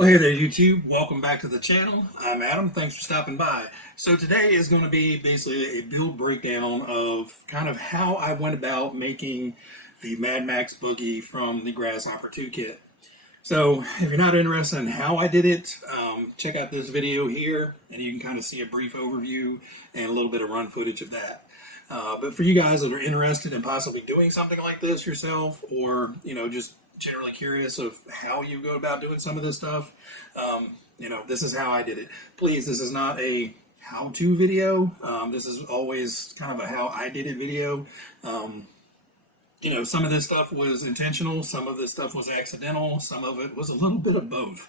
Well, hey there, YouTube. Welcome back to the channel. I'm Adam. Thanks for stopping by. So today is going to be basically a build breakdown of kind of how I went about making the Mad Max Buggy from the Grasshopper 2 kit. So if you're not interested in how I did it, check out this video here and you can kind of see a brief overview and a little bit of run footage of that. But for you guys that are interested in possibly doing something like this yourself, or just generally curious of how you go about doing some of this stuff, this is how I did it. Please, this is not a how-to video. This is always kind of a how I did it video. Some of this stuff was intentional, some of this stuff was accidental, some of it was a little bit of both.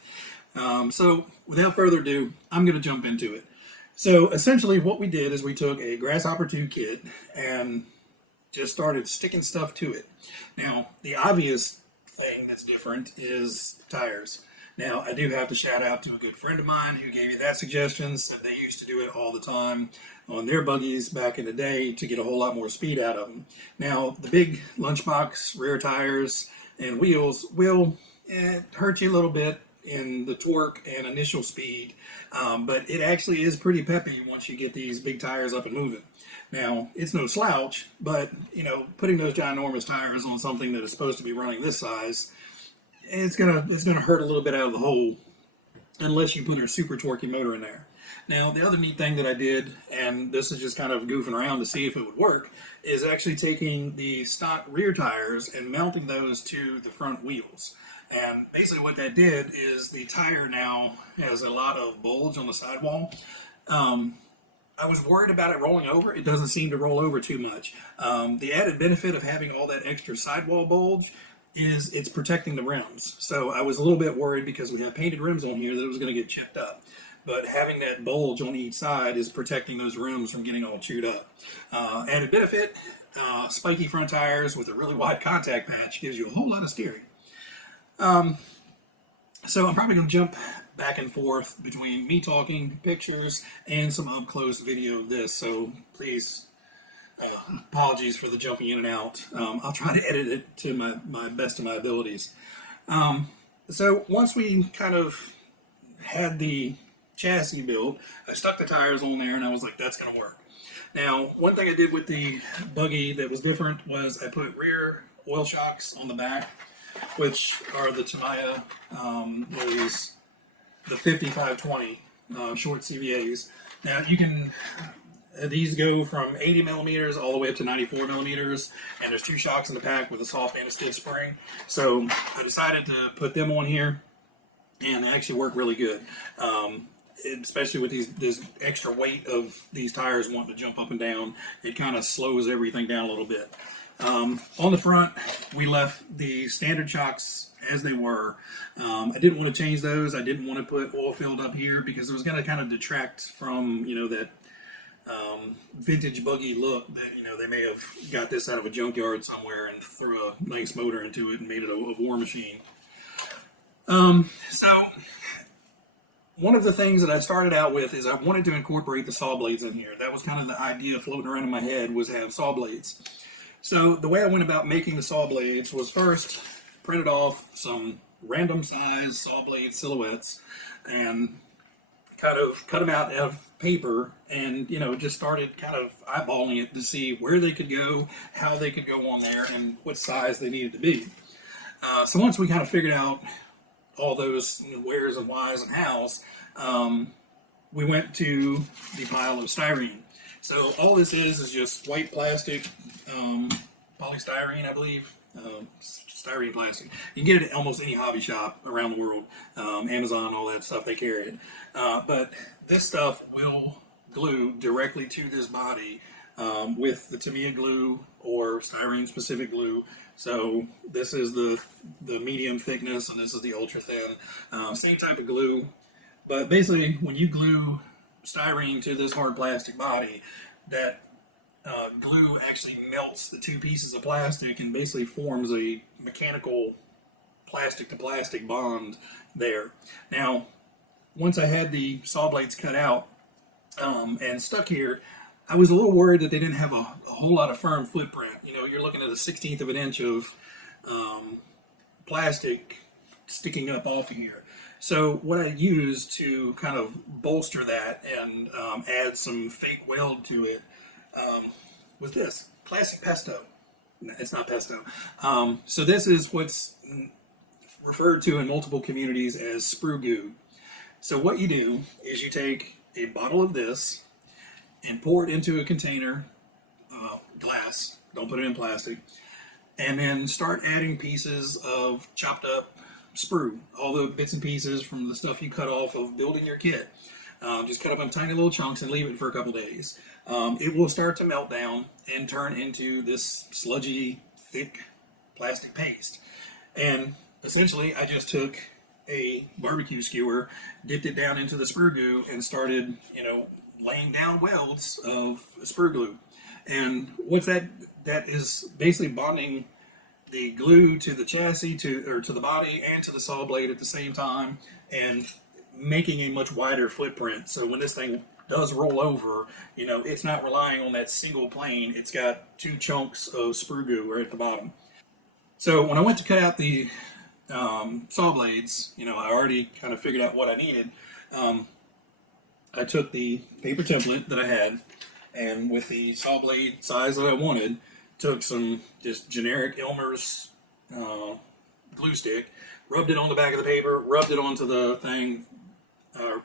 So without further ado, I'm going to jump into it. So essentially what we did is we took a Grasshopper 2 kit and just started sticking stuff to it. Now, the obvious thing that's different is tires. Now, I do have to shout out to a good friend of mine who gave me that suggestion. Said they used to do it all the time on their buggies back in the day to get a whole lot more speed out of them. Now, the big lunchbox rear tires and wheels will hurt you a little bit in the torque and initial speed, but it actually is pretty peppy once you get these big tires up and moving. Now, it's no slouch, but putting those ginormous tires on something that is supposed to be running this size, it's gonna hurt a little bit out of the hole unless you put a super torquey motor in there. Now, the other neat thing that I did, and this is just kind of goofing around to see if it would work, is actually taking the stock rear tires and mounting those to the front wheels. And basically what that did is the tire now has a lot of bulge on the sidewall. I was worried about it rolling over. It doesn't seem to roll over too much. The added benefit of having all that extra sidewall bulge is it's protecting the rims. So I was a little bit worried because we have painted rims on here that it was going to get chipped up. But having that bulge on each side is protecting those rims from getting all chewed up. Added benefit, spiky front tires with a really wide contact patch gives you a whole lot of steering. So I'm probably going to jump back and forth between me talking, pictures, and some up-close video of this. So please, apologies for the jumping in and out. I'll try to edit it to my best of my abilities. So once we kind of had the chassis built, I stuck the tires on there and I was like, that's going to work. Now, one thing I did with the buggy that was different was I put rear oil shocks on the back, which are the Tamiya, the 5520 short CVAs. Now you can, these go from 80 millimeters all the way up to 94 millimeters, and there's two shocks in the pack with a soft and a stiff spring. So I decided to put them on here, and they actually work really good. Especially with this extra weight of these tires wanting to jump up and down, it kind of slows everything down a little bit. On the front, we left the standard shocks as they were. I didn't want to change those. I didn't want to put oil filled up here because it was going to kind of detract from, that vintage buggy look that, they may have got this out of a junkyard somewhere and threw a nice motor into it and made it a war machine. So one of the things that I started out with is I wanted to incorporate the saw blades in here. That was kind of the idea floating around in my head, was to have saw blades. So the way I went about making the saw blades was first printed off some random size saw blade silhouettes and kind of cut them out of paper and, just started kind of eyeballing it to see where they could go, how they could go on there, and what size they needed to be. So once we kind of figured out all those wheres and whys and hows, we went to the pile of styrene. So all this is just white plastic, polystyrene, I believe, styrene plastic. You can get it at almost any hobby shop around the world, Amazon, all that stuff, they carry it. But this stuff will glue directly to this body with the Tamiya glue or styrene specific glue. So this is the medium thickness and this is the ultra thin. Same type of glue, but basically when you glue styrene to this hard plastic body, that glue actually melts the two pieces of plastic and basically forms a mechanical plastic to plastic bond there. Now, once I had the saw blades cut out and stuck here, I was a little worried that they didn't have a whole lot of firm footprint. You're looking at a 1/16 of an inch of plastic sticking up off of here. So what I used to kind of bolster that and add some fake weld to it was this classic pesto. No, it's not pesto. So this is what's referred to in multiple communities as sprue goo. So what you do is you take a bottle of this and pour it into a container, glass. Don't put it in plastic. And then start adding pieces of chopped up sprue, all the bits and pieces from the stuff you cut off of building your kit. Just cut up in tiny little chunks and leave it for a couple days. It will start to melt down and turn into this sludgy, thick plastic paste. And essentially, I just took a barbecue skewer, dipped it down into the sprue goo, and started, laying down welds of sprue glue. And what's that? That is basically bonding the glue to the chassis, to the body, and to the saw blade at the same time, and making a much wider footprint. So when this thing does roll over, it's not relying on that single plane. It's got two chunks of sprue goo right at the bottom. So when I went to cut out the saw blades, I already kind of figured out what I needed. I took the paper template that I had, and with the saw blade size that I wanted, took some just generic Elmer's glue stick, rubbed it on the back of the paper, rubbed it onto the thing,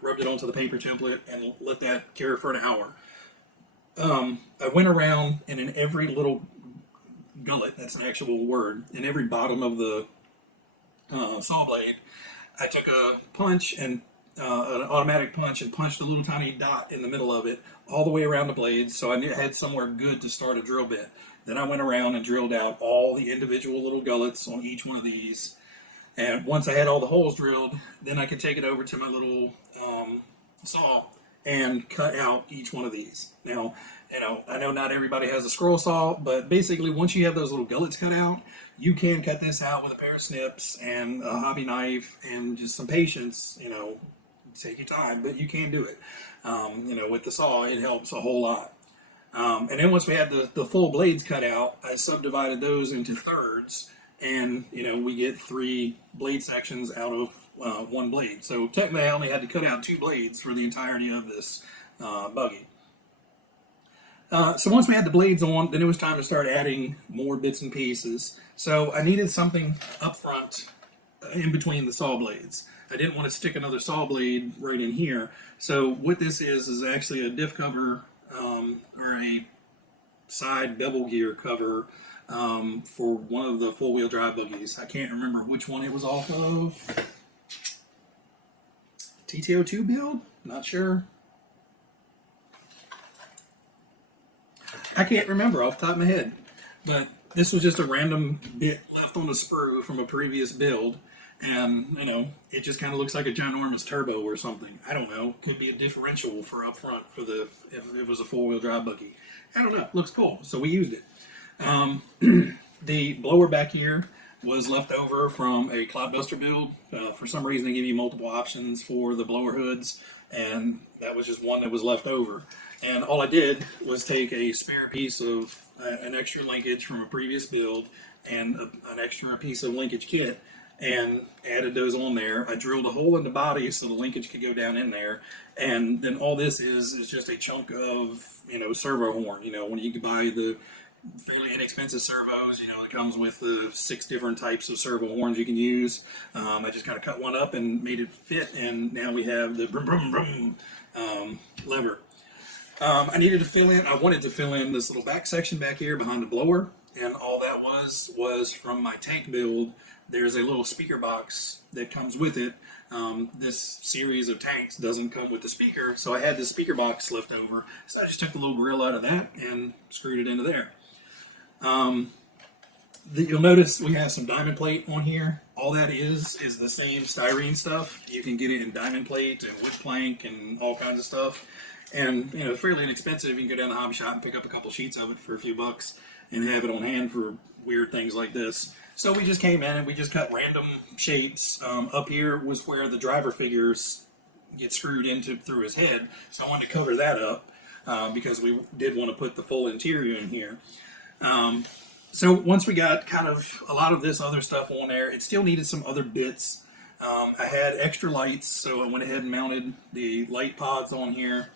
rubbed it onto the paper template, and let that cure for an hour. I went around, and in every little gullet, that's an actual word, in every bottom of the saw blade, I took a punch and an automatic punch and punched a little tiny dot in the middle of it all the way around the blades, so I had somewhere good to start a drill bit. Then I went around and drilled out all the individual little gullets on each one of these. And once I had all the holes drilled, then I could take it over to my little saw and cut out each one of these. Now, I know not everybody has a scroll saw, but basically once you have those little gullets cut out, you can cut this out with a pair of snips and a hobby knife and just some patience. Take your time, but you can do it. With the saw, it helps a whole lot. And then once we had the full blades cut out, I subdivided those into thirds, and we get 3 blade sections out of one blade. So technically, I only had to cut out 2 blades for the entirety of this buggy. So once we had the blades on, then it was time to start adding more bits and pieces. So I needed something up front in between the saw blades. I didn't want to stick another saw blade right in here. So what this is actually a diff cover or a side bevel gear cover for one of the four-wheel drive buggies. I can't remember which one it was off of. TTO2 build? Not sure. I can't remember off the top of my head. But this was just a random bit left on the sprue from a previous build. And, it just kind of looks like a ginormous turbo or something. I don't know. Could be a differential for up front if it was a four-wheel drive buggy. I don't know. Looks cool. So we used it. The blower back here was left over from a cloudbuster build. For some reason, they give you multiple options for the blower hoods, and that was just one that was left over. And all I did was take a spare piece of an extra linkage from a previous build and an extra piece of linkage kit, and added those on there. I drilled a hole in the body so the linkage could go down in there, and then all this is just a chunk of servo horn. When you can buy the fairly inexpensive servos, it comes with the 6 different types of servo horns you can use. I just kind of cut one up and made it fit, and now we have the brum brum brum lever. I wanted to fill in this little back section back here behind the blower, and all that was from my tank build. There's a little speaker box that comes with it. This series of tanks doesn't come with the speaker, so I had this speaker box left over. So I just took the little grill out of that and screwed it into there. You'll notice we have some diamond plate on here. All that is the same styrene stuff. You can get it in diamond plate and wood plank and all kinds of stuff. And fairly inexpensive. You can go down to the hobby shop and pick up a couple sheets of it for a few bucks and have it on hand for weird things like this. So we just came in and we just cut random shapes. Up here was where the driver figures get screwed into through his head. So I wanted to cover that up because we did want to put the full interior in here. So once we got kind of a lot of this other stuff on there, it still needed some other bits I had extra lights, so I went ahead and mounted the light pods on here.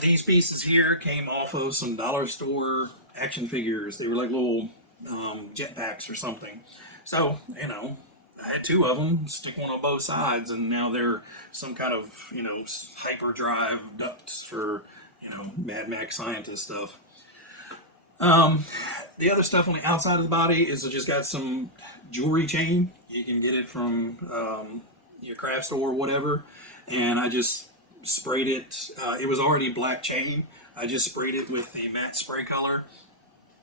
These pieces here came off of some dollar store action figures. They were like little jetpacks or something. So, you know, I had two of them, stick one on both sides, and now they're some kind of, you know, hyperdrive ducts for, you know, Mad Max scientist stuff. The other stuff on the outside of the body is I just got some jewelry chain. You can get it from your craft store or whatever. And I just sprayed it. It was already black chain. I just sprayed it with the matte spray color.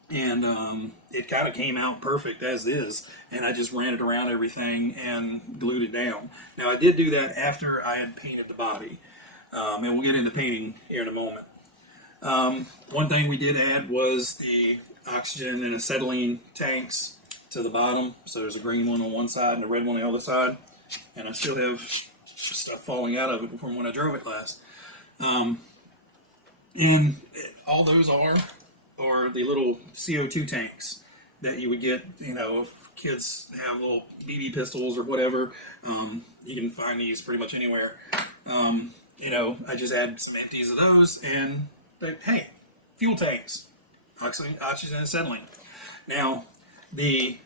And it kind of came out perfect as is. And I just ran it around everything and glued it down. Now, I did do that after I had painted the body. And we'll get into painting here in a moment. One thing we did add was the oxygen and acetylene tanks to the bottom. So there's a green one on one side and a red one on the other side. And I still have stuff falling out of it from when I drove it last. All those are the little CO2 tanks that you would get, you know, if kids have little BB pistols or whatever. You can find these pretty much anywhere. You know, I just add some empties of those and, but hey, fuel tanks, oxygen and acetylene. Now, the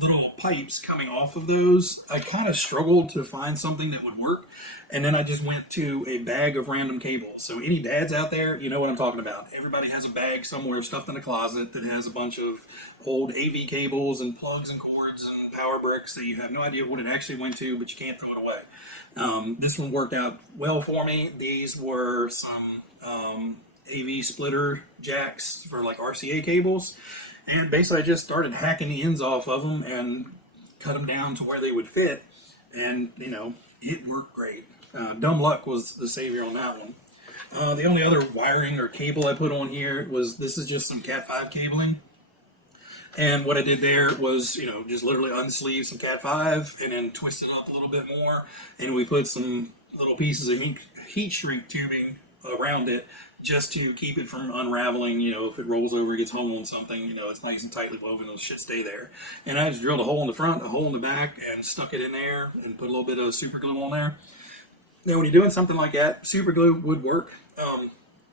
little pipes coming off of those, I kind of struggled to find something that would work, and then I just went to a bag of random cables. So any dads out there, you know what I'm talking about. Everybody has a bag somewhere stuffed in a closet that has a bunch of old AV cables and plugs and cords and power bricks that you have no idea what it actually went to, but you can't throw it away. This one worked out well for me. These were some AV splitter jacks for like RCA cables. And basically I just started hacking the ends off of them and cut them down to where they would fit. And, you know, it worked great. Dumb luck was the savior on that one. The only other wiring or cable I put on here was, this is just some Cat 5 cabling. And what I did there was, you know, just literally unsleeve some Cat 5 and then twist it up a little bit more. And we put some little pieces of heat shrink tubing around it just to keep it from unraveling. You know, if it rolls over, it gets hung on something, you know, it's nice and tightly woven, it should stay there. And I just drilled a hole in the front, a hole in the back, and stuck it in there and put a little bit of super glue on there. Now, when you're doing something like that, super glue would work.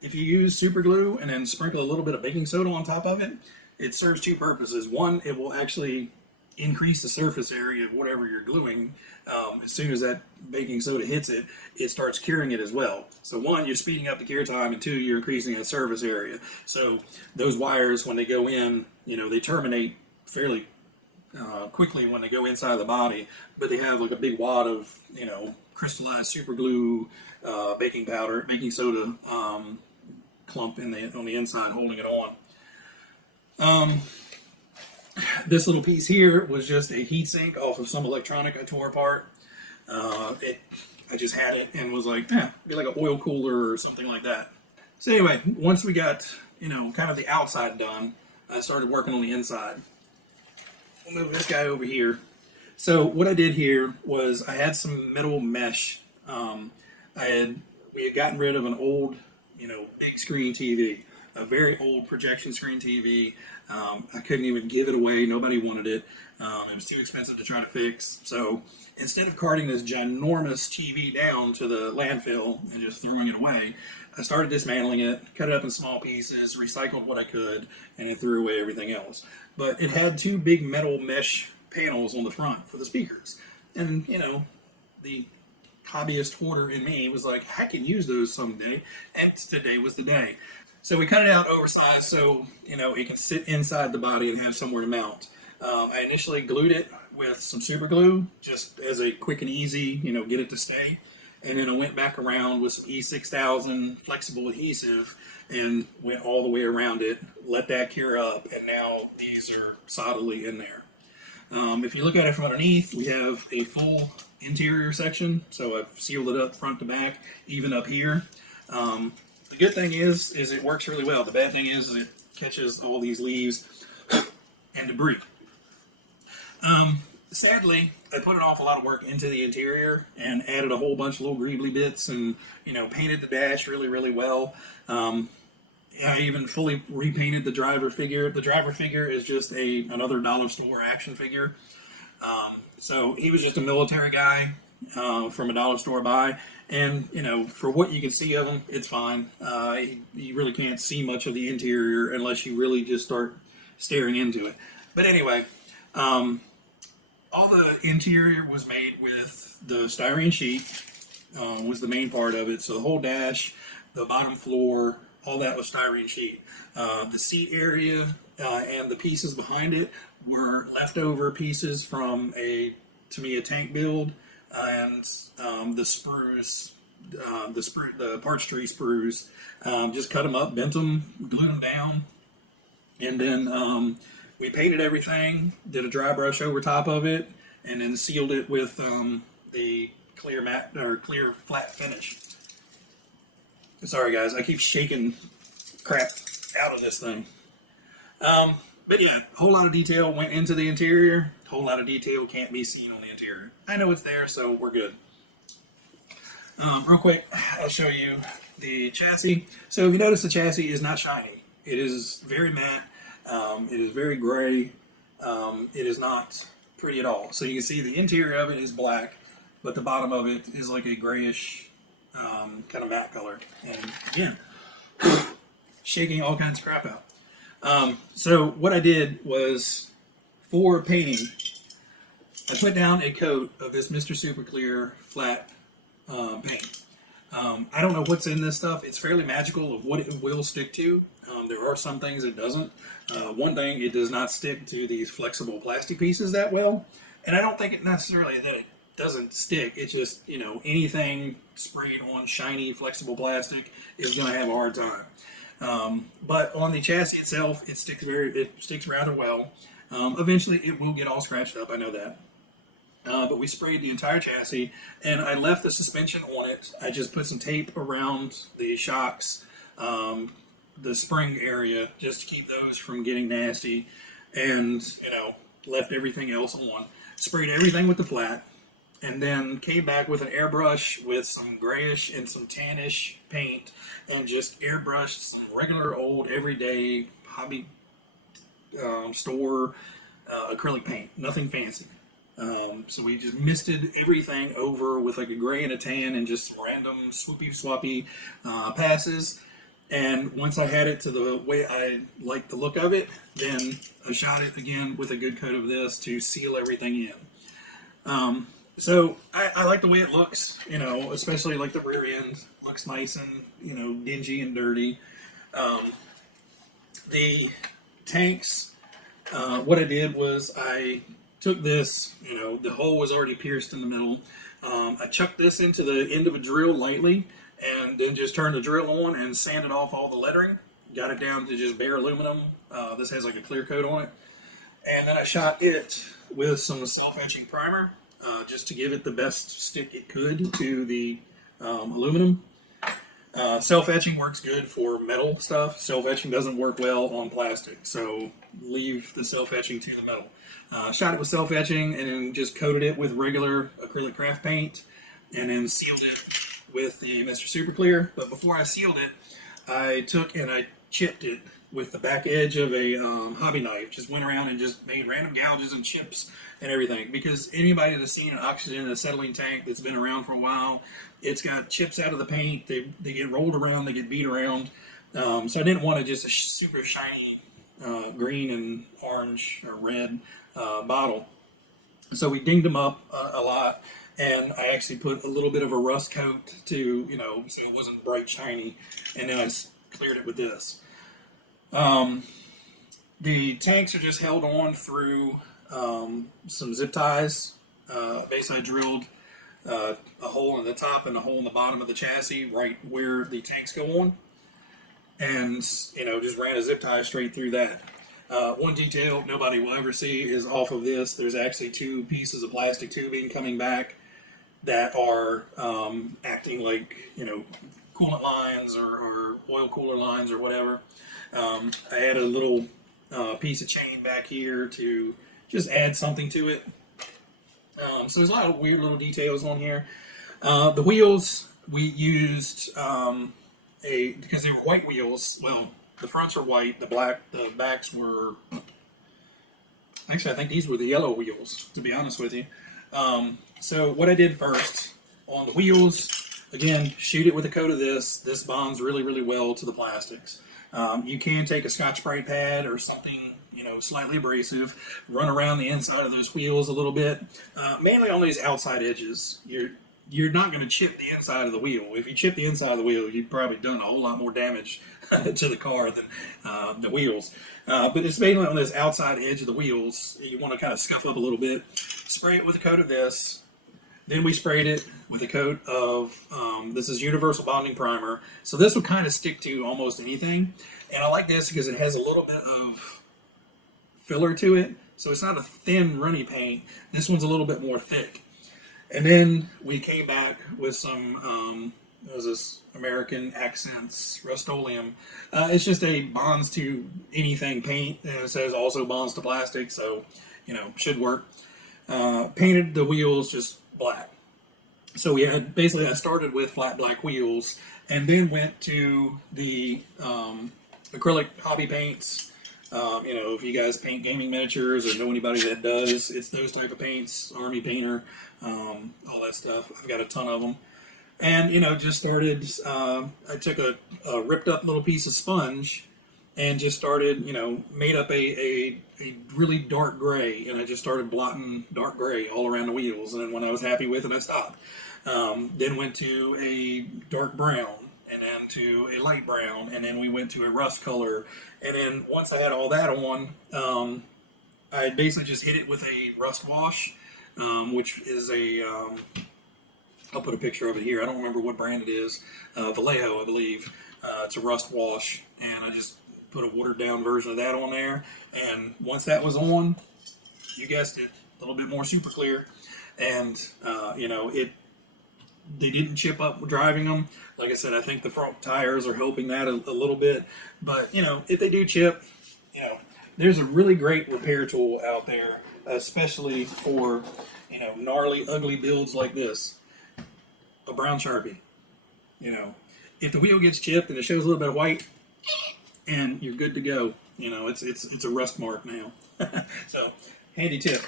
If you use super glue and then sprinkle a little bit of baking soda on top of it, it serves two purposes. One, it will actually increase the surface area of whatever you're gluing. As soon as that baking soda hits it, it starts curing it as well. So one, you're speeding up the cure time, and two, you're increasing that surface area. So those wires, when they go in, you know, they terminate fairly quickly when they go inside the body, but they have like a big wad of, you know, crystallized super glue, baking powder, baking soda clump on the inside holding it on. This little piece here was just a heat sink off of some electronic I tore apart. I just had it and was like, it'd be like an oil cooler or something like that. So anyway, once we got, you know, kind of the outside done, I started working on the inside. We'll move this guy over here. So what I did here was I had some metal mesh. We had gotten rid of an old, you know, big screen TV, a very old projection screen TV. I couldn't even give it away. Nobody wanted it. It was too expensive to try to fix. So instead of carting this ginormous TV down to the landfill and just throwing it away, I started dismantling it, cut it up in small pieces, recycled what I could, and then threw away everything else. But it had two big metal mesh panels on the front for the speakers. And, you know, the hobbyist hoarder in me was like, I can use those someday, and today was the day. So we cut it out oversized so, you know, it can sit inside the body and have somewhere to mount. I initially glued it with some super glue, just as a quick and easy, you know, get it to stay. And then I went back around with some E6000 flexible adhesive and went all the way around it, let that cure up, and now these are solidly in there. If you look at it from underneath, we have a full interior section, so I've sealed it up front to back, even up here. The good thing is it works really well. The bad thing is it catches all these leaves and debris. Sadly, I put an awful lot of work into the interior and added a whole bunch of little greebly bits and, you know, painted the dash really, really well. I even fully repainted the driver figure. The driver figure is just another dollar store action figure. So he was just a military guy from a dollar store buy, and you know, for what you can see of him, it's fine. You really can't see much of the interior unless you really just start staring into it. But anyway, all the interior was made with the styrene sheet. Was the main part of it. So the whole dash, the bottom floor, all that was styrene sheet. The seat area and the pieces behind it were leftover pieces from a Tamiya tank build, and the sprues, the parts tree sprues. Just cut them up, bent them, glued them down, and then we painted everything. Did a dry brush over top of it, and then sealed it with the clear matte or clear flat finish. Sorry guys, I keep shaking crap out of this thing. But yeah, a whole lot of detail went into the interior. A whole lot of detail can't be seen on the interior. I know it's there, so we're good. Real quick, I'll show you the chassis. So if you notice, the chassis is not shiny. It is very matte. It is very gray. It is not pretty at all. So you can see the interior of it is black, but the bottom of it is like a grayish kind of matte color. And again, shaking all kinds of crap out. So what I did was, for painting, I put down a coat of this Mr. Super Clear flat paint. I don't know what's in this stuff. It's fairly magical of what it will stick to. There are some things it doesn't. One thing, it does not stick to these flexible plastic pieces that well. And I don't think it necessarily that it doesn't stick. It's just, you know, anything sprayed on shiny flexible plastic is going to have a hard time. But on the chassis itself, it sticks rather well. Eventually it will get all scratched up, I know that. But we sprayed the entire chassis, and I left the suspension on it. I just put some tape around the shocks, the spring area, just to keep those from getting nasty, and, you know, left everything else on. Sprayed everything with the flat, and then came back with an airbrush with some grayish and some tannish paint, and just airbrushed some regular old everyday hobby store acrylic paint, nothing fancy. So we just misted everything over with like a gray and a tan and just some random swoopy swappy passes. And once I had it to the way I liked the look of it, then I shot it again with a good coat of this to seal everything in. So I like the way it looks, you know, especially like the rear end looks nice and, you know, dingy and dirty. The tanks, what I did was I took this, you know, the hole was already pierced in the middle. I chucked this into the end of a drill lightly, and then just turned the drill on and sanded off all the lettering. Got it down to just bare aluminum. This has like a clear coat on it. And then I shot it with some self-etching primer, just to give it the best stick it could to the aluminum. Self-etching works good for metal stuff. Self-etching doesn't work well on plastic, so leave the self-etching to the metal. Shot it with self-etching and then just coated it with regular acrylic craft paint, and then sealed it with the Mr. Super Clear. But before I sealed it, I took and I chipped it with the back edge of a hobby knife. Just went around and just made random gouges and chips and everything. Because anybody that's seen an oxygen and acetylene tank that's been around for a while, it's got chips out of the paint. They get rolled around, they get beat around. So I didn't want just a super shiny green and orange or red bottle. So we dinged them up a lot. And I actually put a little bit of a rust coat to, you know, so it wasn't bright shiny. And then I cleared it with this. The tanks are just held on through some zip ties. Basically, I drilled a hole in the top and a hole in the bottom of the chassis right where the tanks go on. And, you know, just ran a zip tie straight through that. One detail nobody will ever see is off of this, there's actually two pieces of plastic tubing coming back that are acting like, you know, coolant lines or oil cooler lines or whatever. I added a little piece of chain back here to just add something to it. So there's a lot of weird little details on here. The wheels, we used because they were white wheels. Well, the fronts are white, the backs were, Actually, I think these were the yellow wheels, to be honest with you. So what I did first on the wheels, again, shoot it with a coat of this. This bonds really, really well to the plastics. You can take a Scotch-Brite pad or something, you know, slightly abrasive, run around the inside of those wheels a little bit, mainly on these outside edges. You're not going to chip the inside of the wheel. If you chip the inside of the wheel, you've probably done a whole lot more damage to the car than the wheels. But it's mainly on this outside edge of the wheels. You want to kind of scuff up a little bit. Spray it with a coat of this. Then we sprayed it with a coat of, this is Universal Bonding Primer. So this will kind of stick to almost anything. And I like this because it has a little bit of filler to it. So it's not a thin, runny paint. This one's a little bit more thick. And then we came back with some, what was this, American Accents Rust-Oleum. It's just a bonds to anything paint. And it says also bonds to plastic. So, you know, should work. Painted the wheels just black. So we had, basically I started with flat black wheels and then went to the acrylic hobby paints. You know, if you guys paint gaming miniatures or know anybody that does, it's those type of paints, Army Painter, all that stuff. I've got a ton of them. And, you know, just started, I took a ripped up little piece of sponge and just started, you know, made up a really dark gray, and I just started blotting dark gray all around the wheels, and then when I was happy with it, I stopped. Then went to a dark brown, and then to a light brown, and then we went to a rust color, and then once I had all that on, I basically just hit it with a rust wash, which is a, I'll put a picture of it here, I don't remember what brand it is, Vallejo, I believe. It's a rust wash, and I just put a watered down version of that on there, and once that was on, you guessed it, a little bit more super clear, and you know, they didn't chip up driving them. Like I said, I think the front tires are helping that a little bit, but you know, if they do chip, you know, there's a really great repair tool out there, especially for, you know, gnarly, ugly builds like this. A brown Sharpie. You know, if the wheel gets chipped and it shows a little bit of white, and you're good to go. You know, it's a rust mark now. So, handy tip.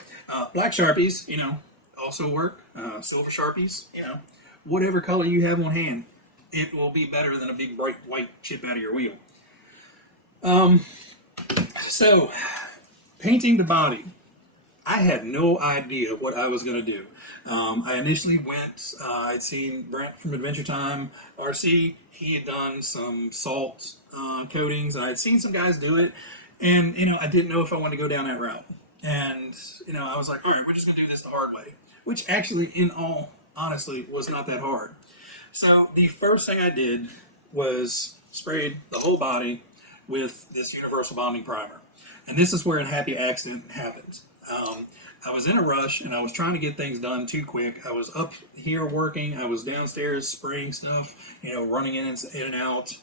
Black Sharpies, you know, also work. Silver Sharpies, you know, whatever color you have on hand, it will be better than a big bright white chip out of your wheel. So, painting the body. I had no idea what I was going to do. I initially went, I'd seen Brent from Adventure Time RC. He had done some salt coatings. I had seen some guys do it. And, you know, I didn't know if I wanted to go down that route. And, you know, I was like, all right, we're just going to do this the hard way. Which actually, in all honesty, was not that hard. So the first thing I did was sprayed the whole body with this Universal Bonding Primer. And this is where a happy accident happens. I was in a rush and I was trying to get things done too quick. I was up here working. I was downstairs spraying stuff, you know, running in and out,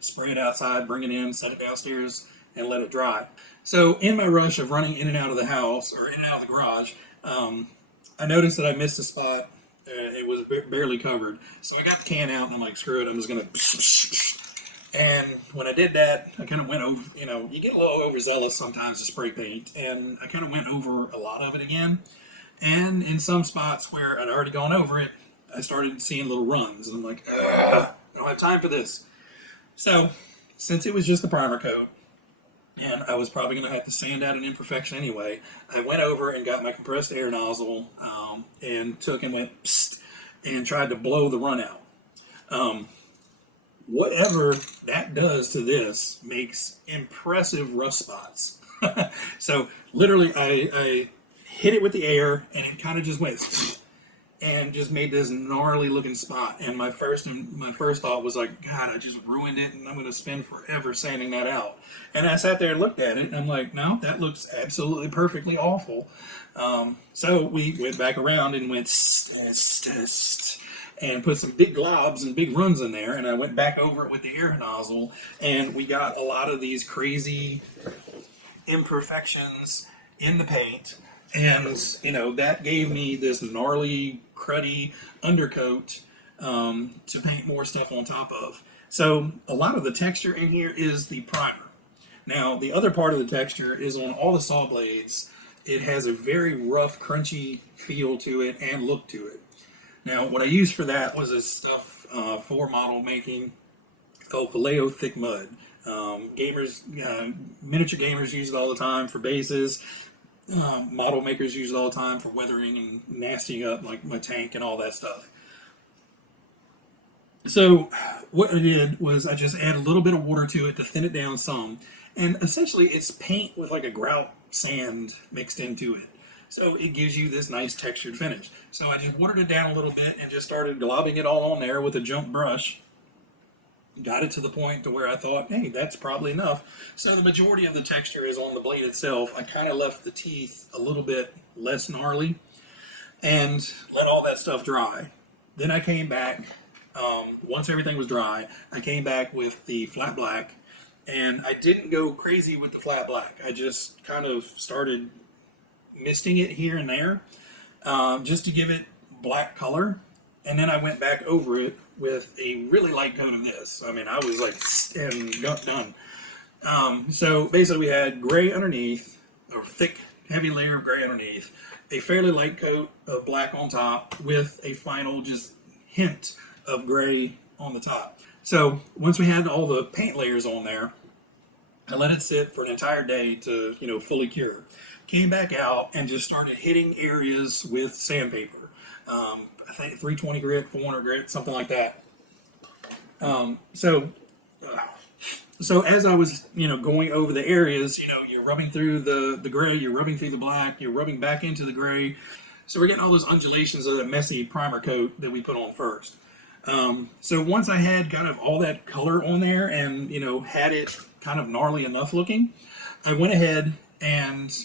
spray it outside, bring it in, set it downstairs, and let it dry. So in my rush of running in and out of the house or in and out of the garage, I noticed that I missed a spot. It was barely covered. So I got the can out and I'm like, screw it, I'm just going to... And when I did that, I kind of went over, you know, you get a little overzealous sometimes to spray paint, and I kind of went over a lot of it again. And in some spots where I'd already gone over it, I started seeing little runs, and I'm like, I don't have time for this. So, since it was just the primer coat, and I was probably going to have to sand out an imperfection anyway, I went over and got my compressed air nozzle, and took and went, psst, and tried to blow the run out. Whatever that does to this makes impressive rust spots. So literally I hit it with the air and it kind of just went and just made this gnarly looking spot. And my first thought was like, God, I just ruined it and I'm going to spend forever sanding that out. And I sat there and looked at it and I'm like, no, that looks absolutely perfectly awful. So we went back around and went and put some big globs and big runs in there, and I went back over it with the air nozzle, and we got a lot of these crazy imperfections in the paint, and, you know, that gave me this gnarly, cruddy undercoat to paint more stuff on top of. So a lot of the texture in here is the primer. Now, the other part of the texture is on all the saw blades. It has a very rough, crunchy feel to it and look to it. Now, what I used for that was this stuff for model making called Vallejo Thick Mud. Gamers, miniature gamers use it all the time for bases. Model makers use it all the time for weathering and nastying up like my tank and all that stuff. So what I did was I just add a little bit of water to it to thin it down some. And essentially it's paint with like a grout sand mixed into it. So it gives you this nice textured finish. So I just watered it down a little bit and just started globbing it all on there with a jump brush. Got it to the point to where I thought, hey, that's probably enough. So the majority of the texture is on the blade itself. I kind of left the teeth a little bit less gnarly and let all that stuff dry. Then I came back, once everything was dry, I came back with the flat black, and I didn't go crazy with the flat black. I just kind of started misting it here and there, just to give it black color. And then I went back over it with a really light coat of this. I mean, I was like, and got done. So basically we had gray underneath, a thick, heavy layer of gray underneath, a fairly light coat of black on top with a final just hint of gray on the top. So once we had all the paint layers on there, I let it sit for an entire day to, fully cure. Came back out and just started hitting areas with sandpaper. I think 320 grit, 400 grit, something like that. So as I was, going over the areas, you're rubbing through the gray, you're rubbing through the black, you're rubbing back into the gray. So we're getting all those undulations of that messy primer coat that we put on first. So once I had kind of all that color on there and, had it kind of gnarly enough looking, I went ahead and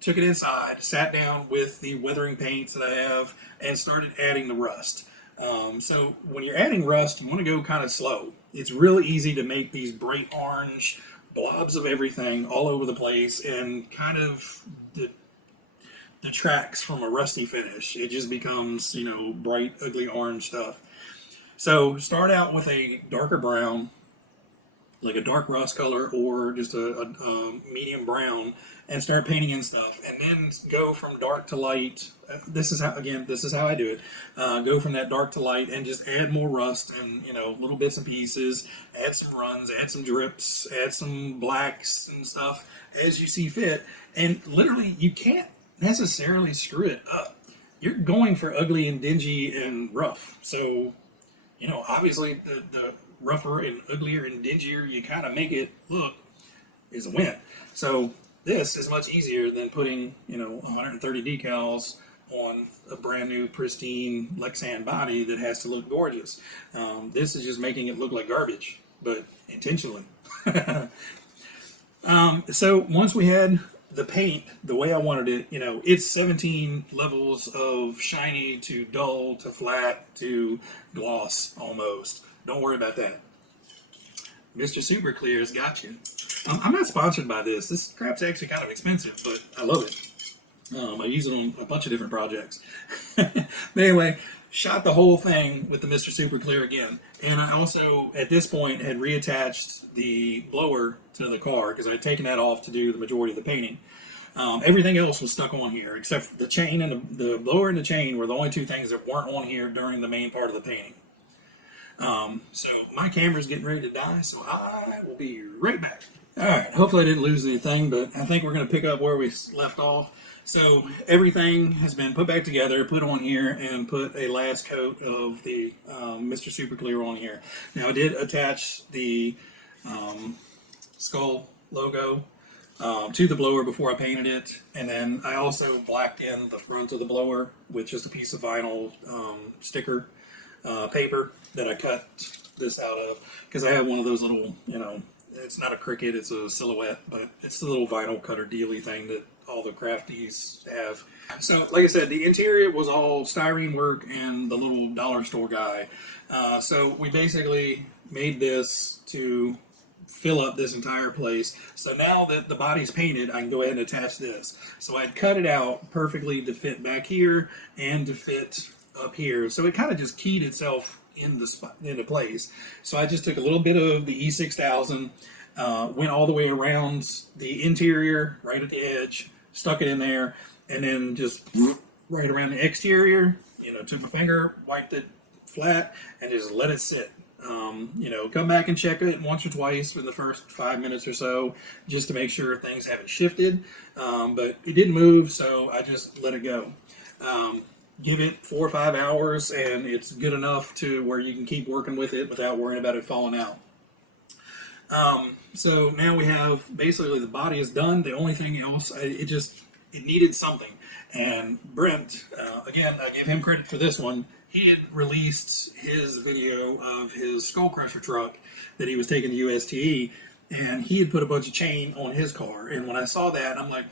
took it inside, sat down with the weathering paints that I have, and started adding the rust. So when you're adding rust, you want to go kind of slow. It's really easy to make these bright orange blobs of everything all over the place and kind of detracts from a rusty finish. It just becomes, bright, ugly orange stuff. So start out with a darker brown, like a dark rust color or just a medium brown, and start painting in stuff, and then go from dark to light. This is how I do it. Go from that dark to light and just add more rust and little bits and pieces. Add some runs, add some drips, add some blacks and stuff as you see fit. And literally, you can't necessarily screw it up. You're going for ugly and dingy and rough. So obviously the rougher and uglier and dingier you kind of make it look is a win. So this is much easier than putting 130 decals on a brand new pristine Lexan body that has to look gorgeous. This is just making it look like garbage, but intentionally. So once we had the paint the way I wanted it, it's 17 levels of shiny to dull to flat to gloss almost. Don't worry about that. Mr. Super Clear's got you. I'm not sponsored by this. This crap's actually kind of expensive, but I love it. I use it on a bunch of different projects. But anyway, shot the whole thing with the Mr. Super Clear again. And I also, at this point, had reattached the blower to the car because I had taken that off to do the majority of the painting. Everything else was stuck on here, except for the chain and the blower and the chain were the only two things that weren't on here during the main part of the painting. So my camera's getting ready to die, so I will be right back. All right, hopefully I didn't lose anything, but I think we're going to pick up where we left off. So everything has been put back together, put on here, and put a last coat of the Mr. Super Clear on here. Now I did attach the skull logo to the blower before I painted it, and then I also blacked in the front of the blower with just a piece of vinyl sticker paper that I cut this out of, because I have one of those little, it's not a Cricut, it's a Silhouette, but it's the little vinyl cutter dealy thing that all the crafties have. So like I said, the interior was all styrene work and the little dollar store guy. So we basically made this to fill up this entire place. So now that the body's painted, I can go ahead and attach this. So I'd cut it out perfectly to fit back here and to fit up here. So it kind of just keyed itself into place. So I just took a little bit of the E6000, went all the way around the interior, right at the edge, stuck it in there, and then just right around the exterior, took my finger, wiped it flat, and just let it sit. Come back and check it once or twice in the first 5 minutes or so, just to make sure things haven't shifted. But it didn't move, so I just let it go. Give it 4 or 5 hours, and it's good enough to where you can keep working with it without worrying about it falling out. So now we have basically the body is done. The only thing else, it needed something. And Brent, again, I give him credit for this one. He had released his video of his Skull Crusher truck that he was taking to USTE, and he had put a bunch of chain on his car. And when I saw that, I'm like,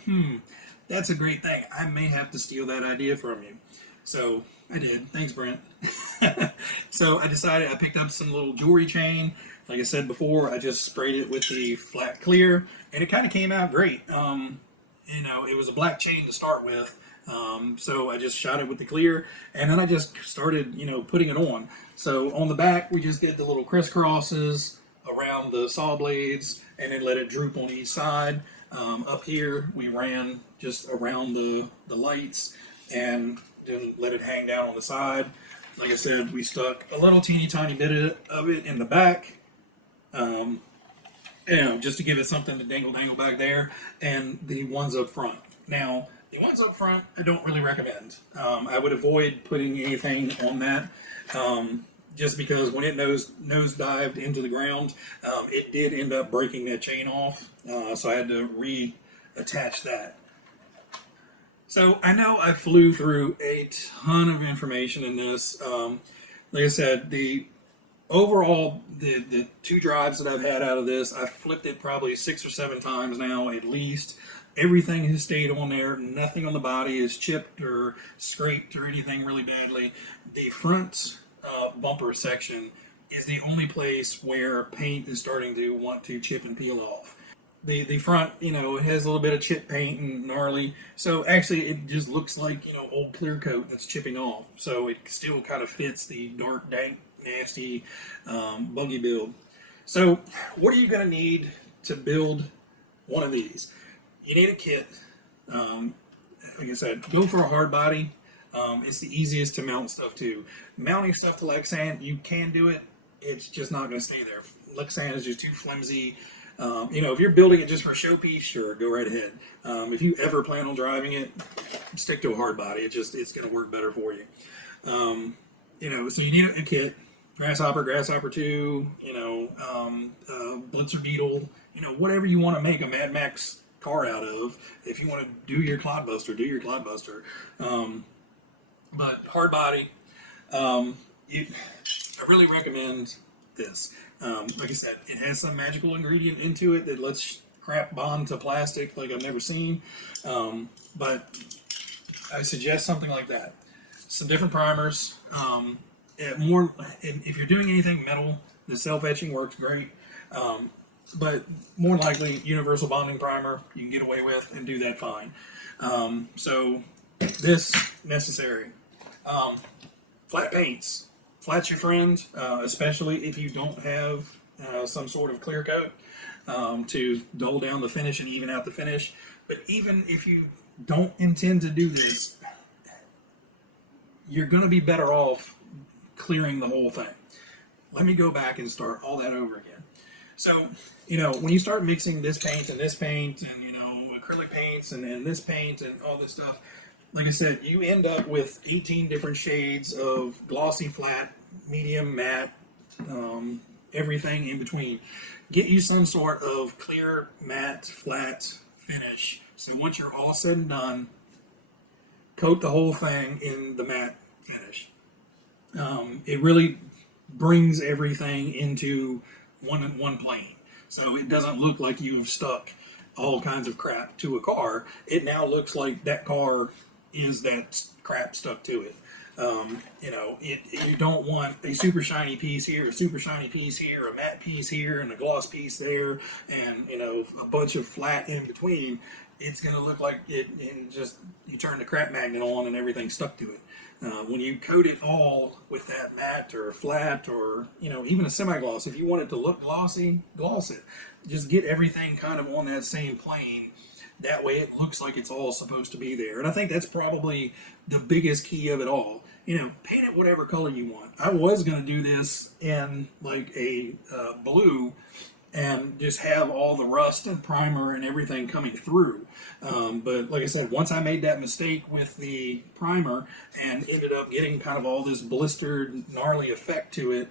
that's a great thing. I may have to steal that idea from you. So I did. Thanks, Brent. So I decided I picked up some little jewelry chain. Like I said before, I just sprayed it with the flat clear, and it kind of came out great. It was a black chain to start with. So I just shot it with the clear, and then I just started, putting it on. So on the back, we just did the little crisscrosses around the saw blades, and then let it droop on each side. Up here, we ran just around the lights, and then let it hang down on the side. Like I said, we stuck a little teeny tiny bit of it in the back, just to give it something to dangle back there, and the ones up front. Now, the ones up front, I don't really recommend. I would avoid putting anything on that, just because when it nosedived into the ground, it did end up breaking that chain off, so I had to reattach that. So I know I flew through a ton of information in this. Like I said, the 2 drives that I've had out of this, I've flipped it probably 6 or 7 times now at least. Everything has stayed on there. Nothing on the body is chipped or scraped or anything really badly. The front bumper section is the only place where paint is starting to want to chip and peel off. The front, it has a little bit of chip paint and gnarly. So actually it just looks like, old clear coat that's chipping off. So it still kind of fits the dark, dank, nasty buggy build. So what are you going to need to build one of these? You need a kit. Like I said, go for a hard body. It's the easiest to mount stuff to. Mounting stuff to Lexan, you can do it. It's just not going to stay there. Lexan is just too flimsy. If you're building it just for a showpiece, sure, go right ahead. If you ever plan on driving it, stick to a hard body. It's going to work better for you. So you need a kit. Grasshopper 2, Blitzer Beetle, whatever you want to make a Mad Max car out of. If you want to do your Clodbuster, do your Clodbuster. But hard body, I really recommend this. Like I said, it has some magical ingredient into it that lets crap bond to plastic like I've never seen. But I suggest something like that. Some different primers. If you're doing anything metal, the self-etching works great. But more likely, universal bonding primer you can get away with and do that fine. So this necessary. Flat paints. Flat's your friend, especially if you don't have some sort of clear coat to dull down the finish and even out the finish. But even if you don't intend to do this, you're going to be better off clearing the whole thing. Let me go back and start all that over again. So, when you start mixing this paint and acrylic paints and this paint and all this stuff, like I said, you end up with 18 different shades of glossy, flat, medium, matte, everything in between. Get you some sort of clear, matte, flat finish. So once you're all said and done, coat the whole thing in the matte finish. It really brings everything into one plane. So it doesn't look like you've stuck all kinds of crap to a car. It now looks like that car is that crap stuck to it. You don't want a super shiny piece here, a super shiny piece here, a matte piece here, and a gloss piece there, and a bunch of flat in between. it's going to look like it just, you turn the crap magnet on and everything stuck to it. When you coat it all with that matte or flat or, even a semi-gloss, if you want it to look glossy, gloss it. Just get everything kind of on that same plane. That way it looks like it's all supposed to be there. And I think that's probably the biggest key of it all. Paint it whatever color you want. I was going to do this in like a blue and just have all the rust and primer and everything coming through. But like I said, once I made that mistake with the primer and ended up getting kind of all this blistered, gnarly effect to it,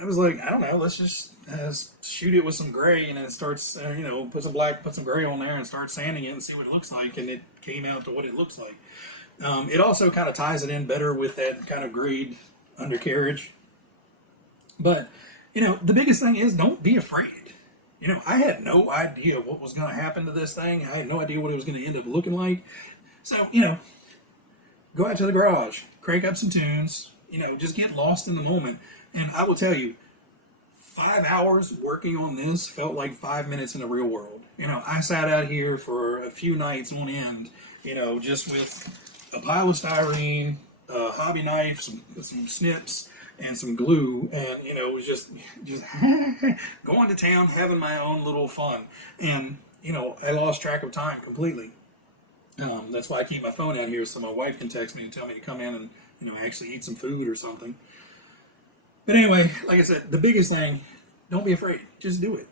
I was like, I don't know, let's just shoot it with some gray and then it starts, put some black, put some gray on there and start sanding it and see what it looks like. And it came out to what it looks like. It also kind of ties it in better with that kind of grade undercarriage. But, the biggest thing is don't be afraid. I had no idea what was going to happen to this thing. I had no idea what it was going to end up looking like. So, go out to the garage, crank up some tunes, just get lost in the moment. And I will tell you, 5 hours working on this felt like 5 minutes in the real world. I sat out here for a few nights on end, just with a pile of styrene, a hobby knife, some snips, and some glue, and it was just going to town, having my own little fun. And I lost track of time completely. That's why I keep my phone out here so my wife can text me and tell me to come in and actually eat some food or something. But anyway, like I said, the biggest thing, don't be afraid. Just do it.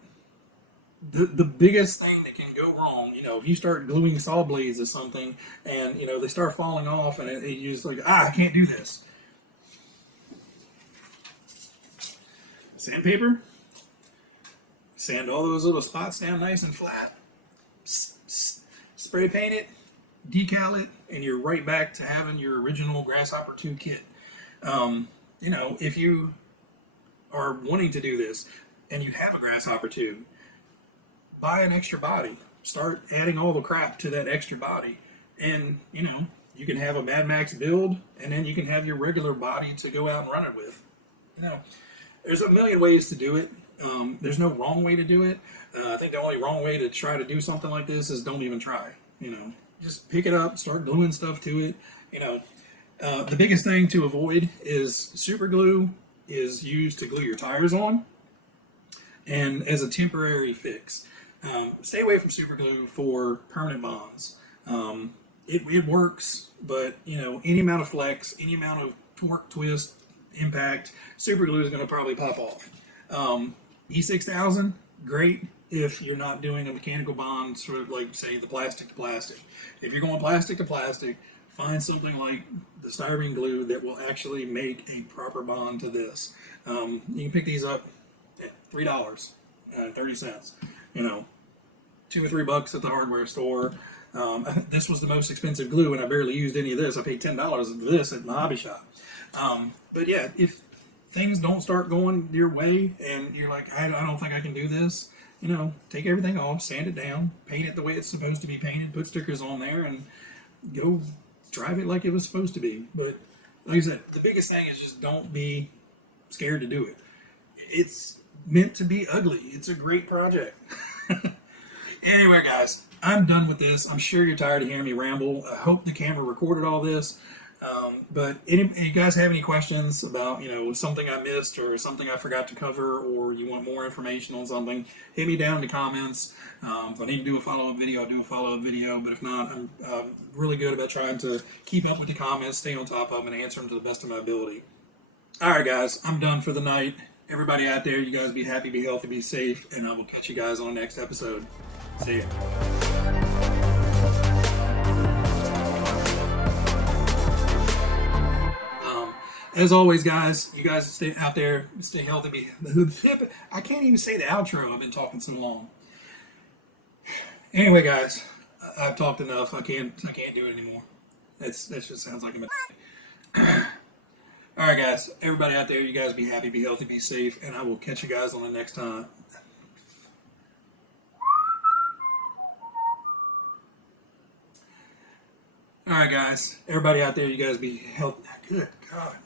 The biggest thing that can go wrong, if you start gluing saw blades or something and, they start falling off and you're just like, I can't do this. Sandpaper. Sand all those little spots down nice and flat. Spray paint it, decal it, and you're right back to having your original Grasshopper 2 kit. If you are wanting to do this and you have a Grasshopper 2, buy an extra body. Start adding all the crap to that extra body. And, you can have a Mad Max build, and then you can have your regular body to go out and run it with. There's a million ways to do it. There's no wrong way to do it. I think the only wrong way to try to do something like this is don't even try. Just pick it up, start gluing stuff to it. The biggest thing to avoid is super glue is used to glue your tires on and as a temporary fix. Stay away from super glue for permanent bonds. It works, but any amount of flex, any amount of torque, twist, impact, super glue is going to probably pop off. E6000, great if you're not doing a mechanical bond, sort of like, say, the plastic to plastic. If you're going plastic to plastic, find something like the styrene glue that will actually make a proper bond to this. You can pick these up at $3.30. $2 or $3 at the hardware store. This was the most expensive glue, and I barely used any of this. I paid $10 of this at my hobby shop. But yeah, if things don't start going your way, and you're like, I don't think I can do this, take everything off, sand it down, paint it the way it's supposed to be painted, put stickers on there, and go drive it like it was supposed to be. But like I said, the biggest thing is just don't be scared to do it. It's meant to be ugly. It's a great project. Anyway, guys, I'm done with this. I'm sure you're tired of hearing me ramble. I hope the camera recorded all this. But you guys have any questions about, something I missed or something I forgot to cover, or you want more information on something, hit me down in the comments. If I need to do a follow-up video, I'll do a follow-up video. But if not, I'm really good about trying to keep up with the comments, stay on top of them, and answer them to the best of my ability. All right, guys, I'm done for the night. Everybody out there, you guys be happy, be healthy, be safe, and I will catch you guys on the next episode. See ya. As always, guys, you guys stay out there, stay healthy. I can't even say the outro. I've been talking so long. Anyway, guys, I've talked enough. I can't do it anymore. That just sounds like a. All right, guys, everybody out there, you guys be happy, be healthy, be safe, and I will catch you guys on the next time. All right, guys, everybody out there, you guys be healthy. Good God.